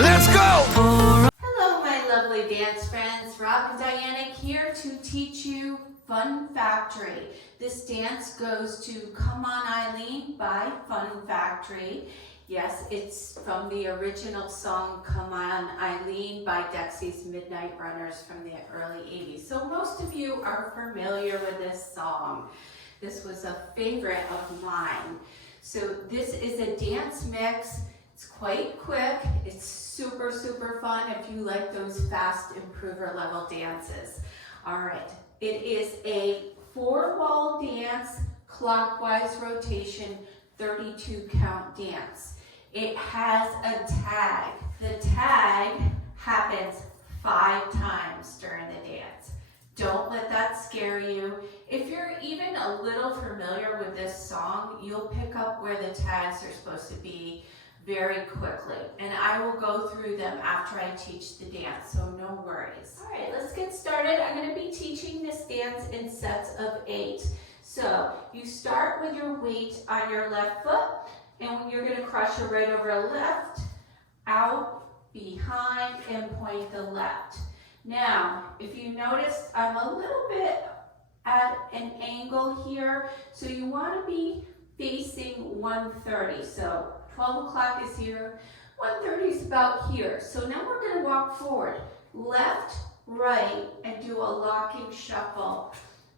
Let's go! Hello, my lovely dance friends. Rob and Dyanick here to teach you Fun Factory. This dance goes to Come On Eileen by Fun Factory. Yes, it's from the original song Come On Eileen by Dexys Midnight Runners from the early 80s. So most of you are familiar with this song. This was a favorite of mine. So this is a dance mix. It's quite quick. It's super, super fun if you like those fast improver level dances. All right, it is a 4-wall dance, clockwise rotation, 32 count dance. It has a tag. The tag happens 5 times during the dance. Don't let that scare you. If you're even a little familiar with this song, you'll pick up where the tags are supposed to be very quickly. And I will go through them after I teach the dance, so no worries. All right, let's get started. I'm going to be teaching this dance in sets of 8. So you start with your weight on your left foot, and you're going to cross your right over left, out, behind, and point the left. Now, if you notice, I'm a little bit at an angle here, so you want to be facing 130. So 12 o'clock is here, 130 is about here. So now we're going to walk forward, left, right, and do a locking shuffle,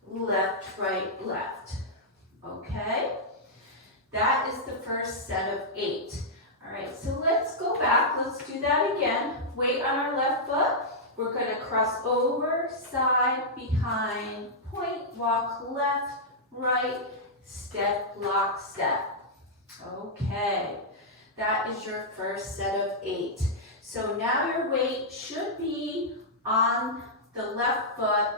left, right, left. Okay? That is the first set of 8. All right, so let's go back. Let's do that again. Weight on our left foot. We're going to cross over, side, behind, point, walk left, right, step, lock, step. Okay, that is your first set of 8. So now your weight should be on the left foot,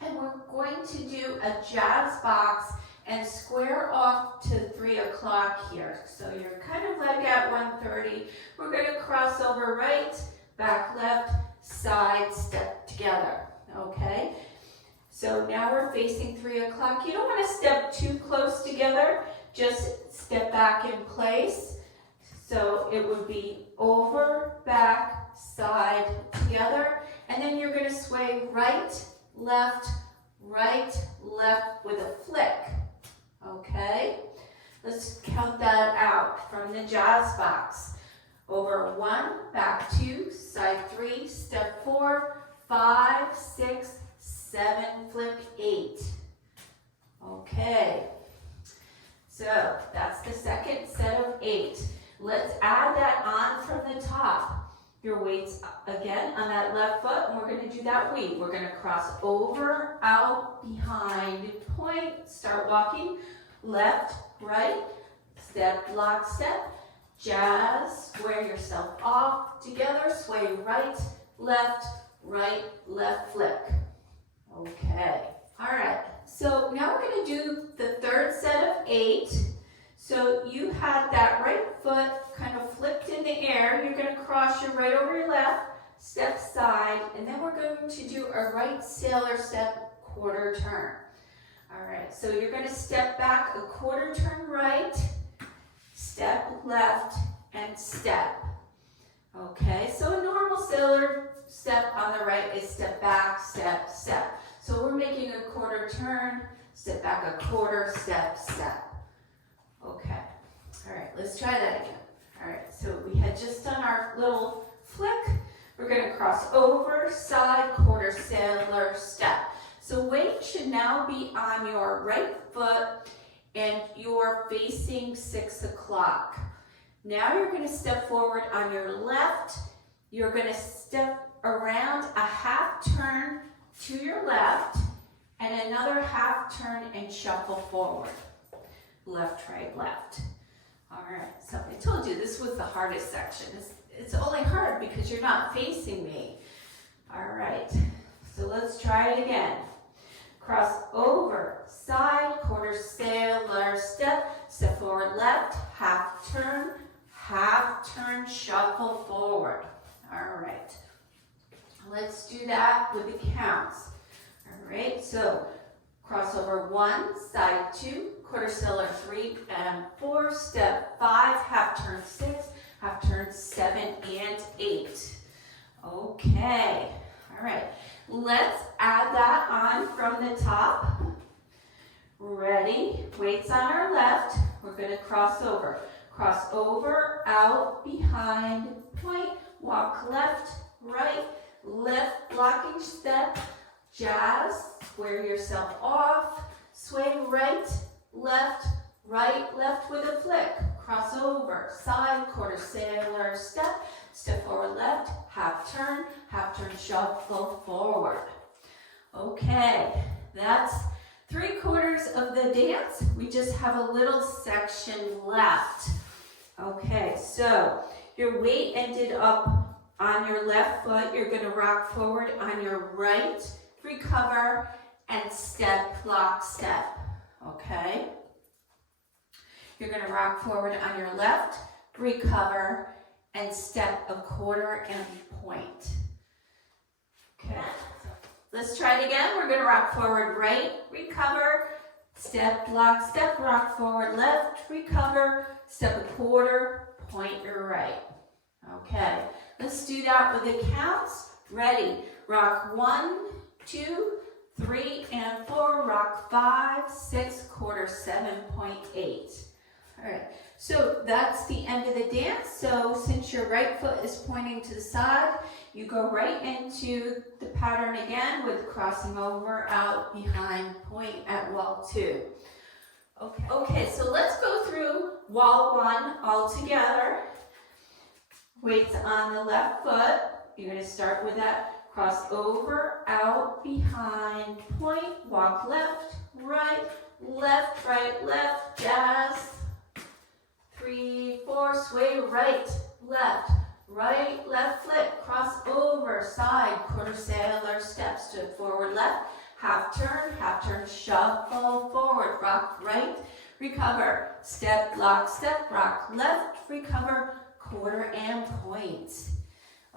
and we're going to do a jazz box and square off to 3 o'clock here. So you're kind of like at 130. We're going to cross over right, back left, side, step together. Okay? So now we're facing 3 o'clock. You don't want to step too close together. Just step back in place. So it would be over, back, side, together. And then you're going to sway right, left, with a flick. Okay? Let's count that out from the jazz box. Over 1, back 2, side 3, step 4, 5, 6, 7, flick 8. Okay. So that's the second set of 8. Let's add that on from the top. Your weight's again on that left foot, and we're going to do that weave. We're going to cross over, out, behind, point, start walking, left, right, step, lock, step, jazz, square yourself off, together, sway right, left, flick. Okay. All right. So now we're going to do the third set of 8. So you had that right foot kind of flipped in the air. You're going to cross your right over your left, step side, and then we're going to do a right sailor step quarter turn. All right, so you're going to step back a quarter turn right, step left, and step. Okay, so a normal sailor step on the right is step back, step, step. So we're making a quarter turn, step back a quarter, step, step. Okay, all right, let's try that again. All right, so we had just done our little flick. We're going to cross over, side, quarter, sailor, step. So weight should now be on your right foot, and you're facing 6 o'clock. Now you're going to step forward on your left. You're going to step around a half turn to your left, and another half turn and shuffle forward. Left, right, left. All right, so I told you this was the hardest section. It's only hard because you're not facing me. All right, so let's try it again. Cross over, side, quarter sailor step, step forward left, half turn, shuffle forward. All right, let's do that with the counts. All right, so crossover 1, side 2, quarter sailor 3 and 4, step 5, half turn 6, half turn 7 and 8. Okay, all right. Let's add that on from the top. Ready? Weights on our left. We're going to cross over. Cross over, out, behind, point, walk left, right, left, blocking step, jazz, square yourself off, sway right, left with a flick, cross over, side, quarter sailor step, step forward left, half turn, shuffle forward. Okay, that's 3/4 of the dance. We just have a little section left. Okay, so your weight ended up on your left foot. You're going to rock forward on your right, recover, and step, lock, step. Okay? You're going to rock forward on your left, recover, and step a quarter and point. Okay. Let's try it again. We're going to rock forward right, recover, step, lock, step, rock forward left, recover, step a quarter, point your right. Okay, let's do that with the counts. Ready, rock 1, 2, 3, and 4, rock 5, 6, quarter, 7.8. All right, so that's the end of the dance. So since your right foot is pointing to the side, you go right into the pattern again with crossing over, out, behind, point at wall 2. Okay, so let's go through wall 1 all together. Weights on the left foot. You're going to start with that. Cross over, out, behind, point, walk left, right, jazz. 3, 4, sway right, left, flip, cross over, side, quarter sailor step, step forward left, half turn, shuffle forward, rock right, recover, step, lock, step, rock left, recover, quarter and point.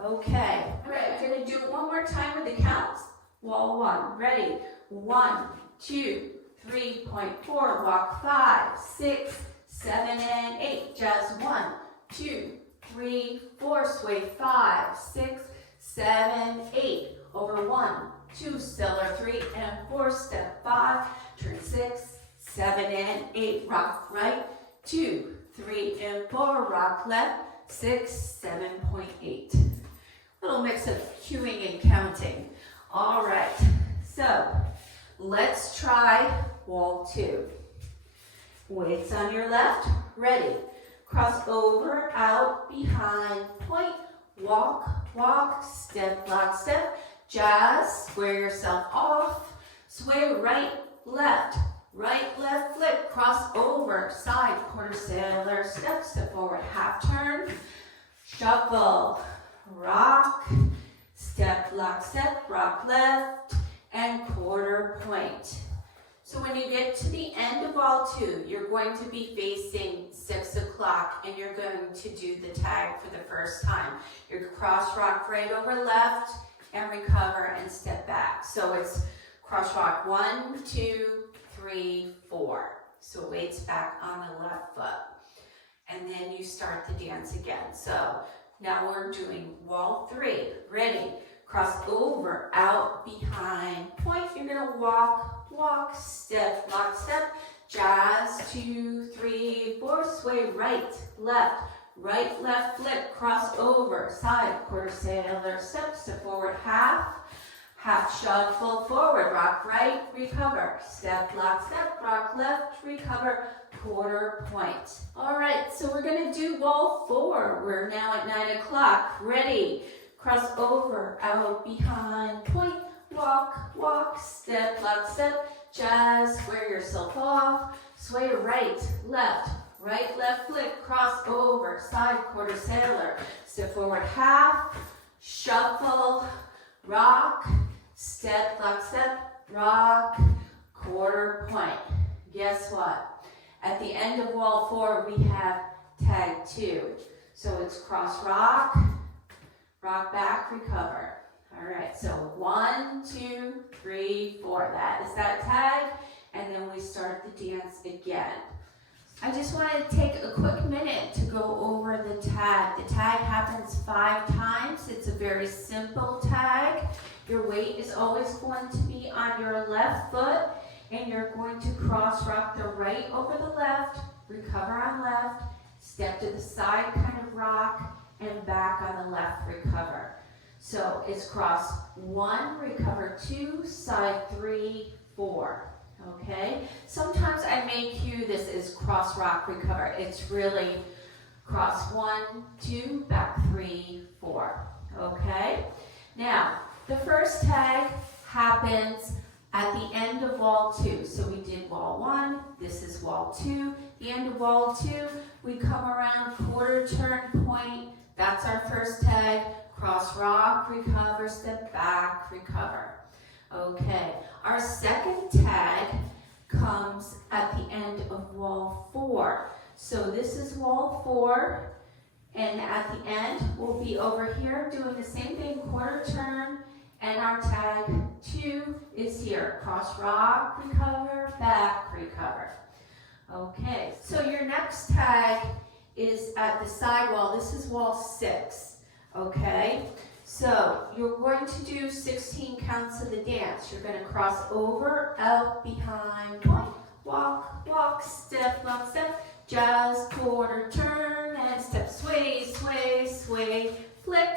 Okay, all right, we're going to do it one more time with the counts. Wall 1, ready, 1, 2, 3.4, walk 5, 6, 7 and 8, jazz 1, 2, 3, 4, sway 5, 6, 7, 8, over 1, 2, stellar 3 and 4, step 5, turn 6, 7 and 8, rock right, 2, 3 and 4, rock left, 6, 7.8. Little mix of cueing and counting. All right, so let's try wall 2. Weights on your left, ready. Cross over, out, behind, point, walk, step, lock, step, jazz, square yourself off, sway right, left, flip, cross over, side, quarter sailor step, step forward, half turn, shuffle, rock, step, lock, step, rock left, and quarter point. So when you get to the end of wall 2, you're going to be facing 6 o'clock and you're going to do the tag for the first time. You're cross rock right over left and recover and step back. So it's cross rock 1, 2, 3, 4. So weights back on the left foot. And then you start the dance again. So now we're doing wall 3. Ready? Cross over, out, behind, point. You're gonna walk, step, lock, step, jazz, 2, 3, 4, sway right, left, flip, cross over, side, quarter sailor step, step forward, half shuffle forward, rock right, recover, step, lock, step, rock left, recover, quarter point. All right, so we're gonna do wall 4. We're now at 9 o'clock. Ready? Cross over, out, behind, point, walk, step, lock, step, jazz, square yourself off, sway right, left, flip, cross over, side, quarter sailor, step forward, half, shuffle, rock, step, lock, step, rock, quarter point. Guess what? At the end of wall 4, we have tag 2. So it's cross rock back, recover. All right, so 1, 2, 3, 4. That is that tag, and then we start the dance again. I just want to take a quick minute to go over the tag. The tag happens 5 times. It's a very simple tag. Your weight is always going to be on your left foot, and you're going to cross rock the right over the left, recover on left, step to the side kind of rock, and back on the left, recover. So it's cross 1, recover 2, side 3, 4. Okay? Sometimes I make you, this is cross rock, recover. It's really cross 1, 2, back 3, 4. Okay? Now, the first tag happens at the end of wall 2. So we did wall 1, this is wall 2. The end of wall 2, we come around, quarter turn, point. That's our first tag. Cross rock, recover, step back, recover. Okay, our second tag comes at the end of wall 4. So this is wall 4, and at the end, we'll be over here doing the same thing, quarter turn, and our tag 2 is here. Cross rock, recover, back, recover. Okay, so your next tag is at the side wall. This is wall 6, okay? So you're going to do 16 counts of the dance. You're going to cross over, out, behind, point, walk, walk, step, jazz, quarter turn, and step, sway, sway, sway, flick.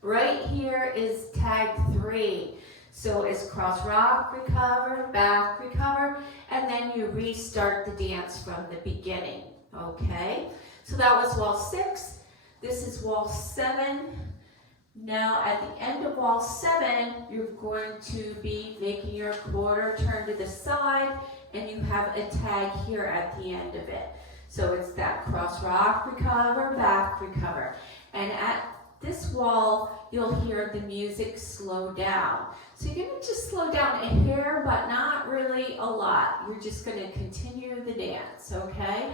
Right here is tag 3. So it's cross rock, recover, back, recover, and then you restart the dance from the beginning, okay? So that was wall 6. This is wall 7. Now at the end of wall 7, you're going to be making your quarter turn to the side, and you have a tag here at the end of it. So it's that cross rock, recover, back, recover. And at this wall, you'll hear the music slow down. So you're going to just slow down a hair, but not really a lot. You're just going to continue the dance, okay?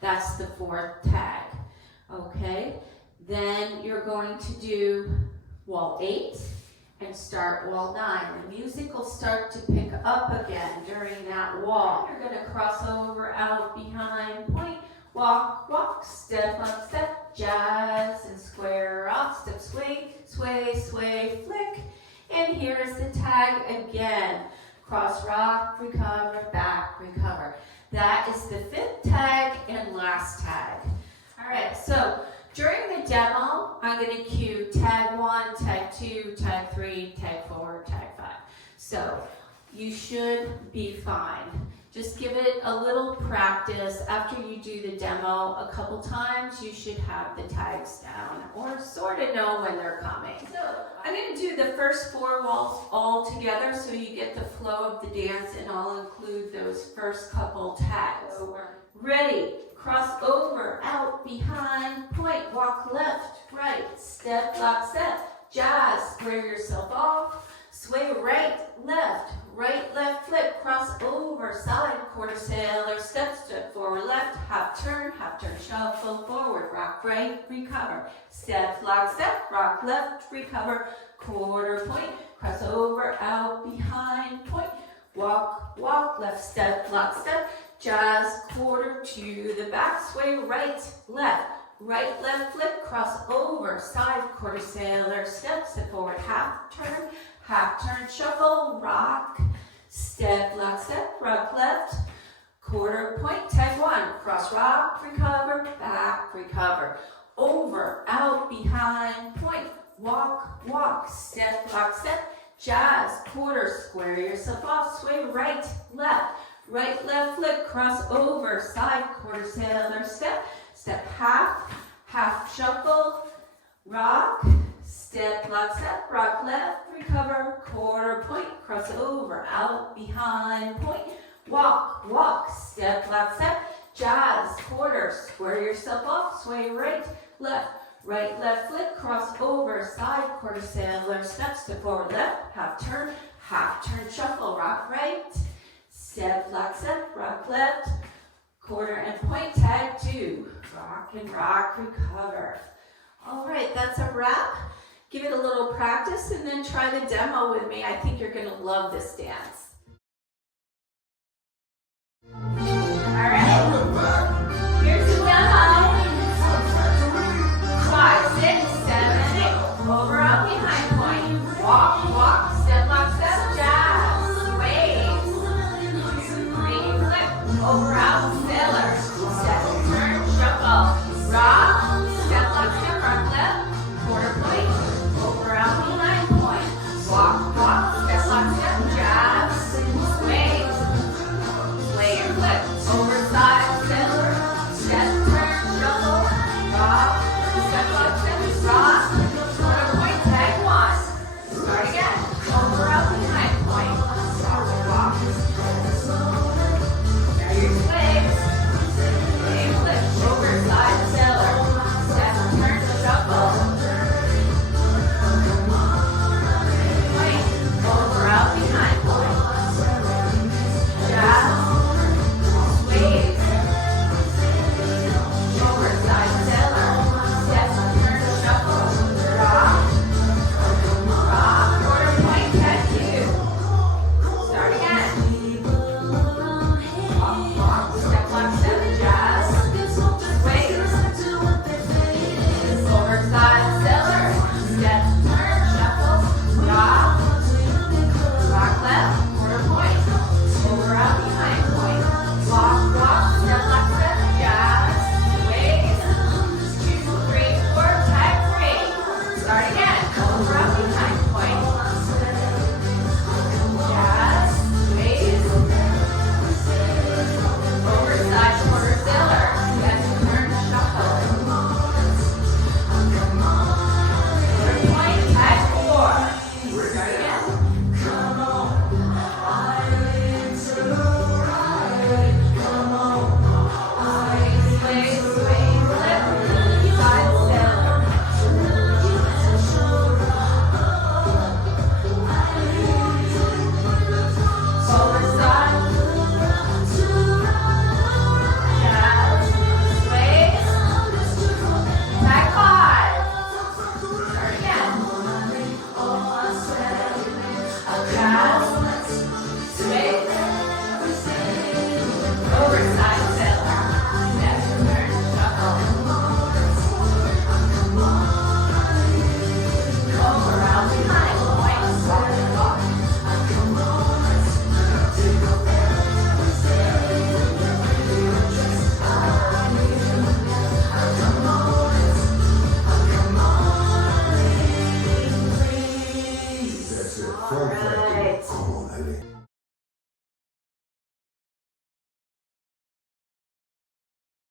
That's the 4th tag, okay? Then you're going to do wall 8 and start wall 9. The music will start to pick up again during that wall. You're going to cross over, out, behind, point, walk, walk, step up, step, jazz, and square off, step, sway, sway, sway, flick. And here's the tag again. Cross rock, recover, back, recover. That is the 5th tag and last tag. All right, so during the demo, I'm going to cue tag 1, tag 2, tag 3, tag 4, tag 5. So you should be fine. Just give it a little practice. After you do the demo a couple times, you should have the tags down or sort of know when they're coming. So I'm going to do the first 4 walls all together so you get the flow of the dance, and I'll include those first couple tags. Ready? Cross over, out, behind, point, walk left, right, step, lock, step, jazz, square yourself off, sway right, left, left, flip, cross over, side, quarter sailor, step forward, left, half turn, shuffle, forward, rock right, recover, step, lock, step, rock left, recover, quarter point, cross over, out, behind, point, walk, walk, left step, lock step, jazz, quarter to the back, sway right, left, flip, cross over, side, quarter sailor, step forward, half turn, shuffle, rock, step, rock left, quarter point, tag 1, cross rock, recover, back, recover, over, out, behind, point, walk, walk, step, jazz, quarter, square yourself off, sway right, left, flip, cross over, side, quarter sailor, step, half, shuffle, rock, step, rock left, recover, quarter point, cross over, out, behind, point, walk, step, jazz, quarter, square yourself off, sway right, left, flip, cross over, side, quarter sailor, step forward, left, half turn, shuffle, rock right, step, rock left, quarter and point, tag 2, rock and rock, recover. All right, that's a wrap. Give it a little practice and then try the demo with me. I think you're gonna love this dance. All right.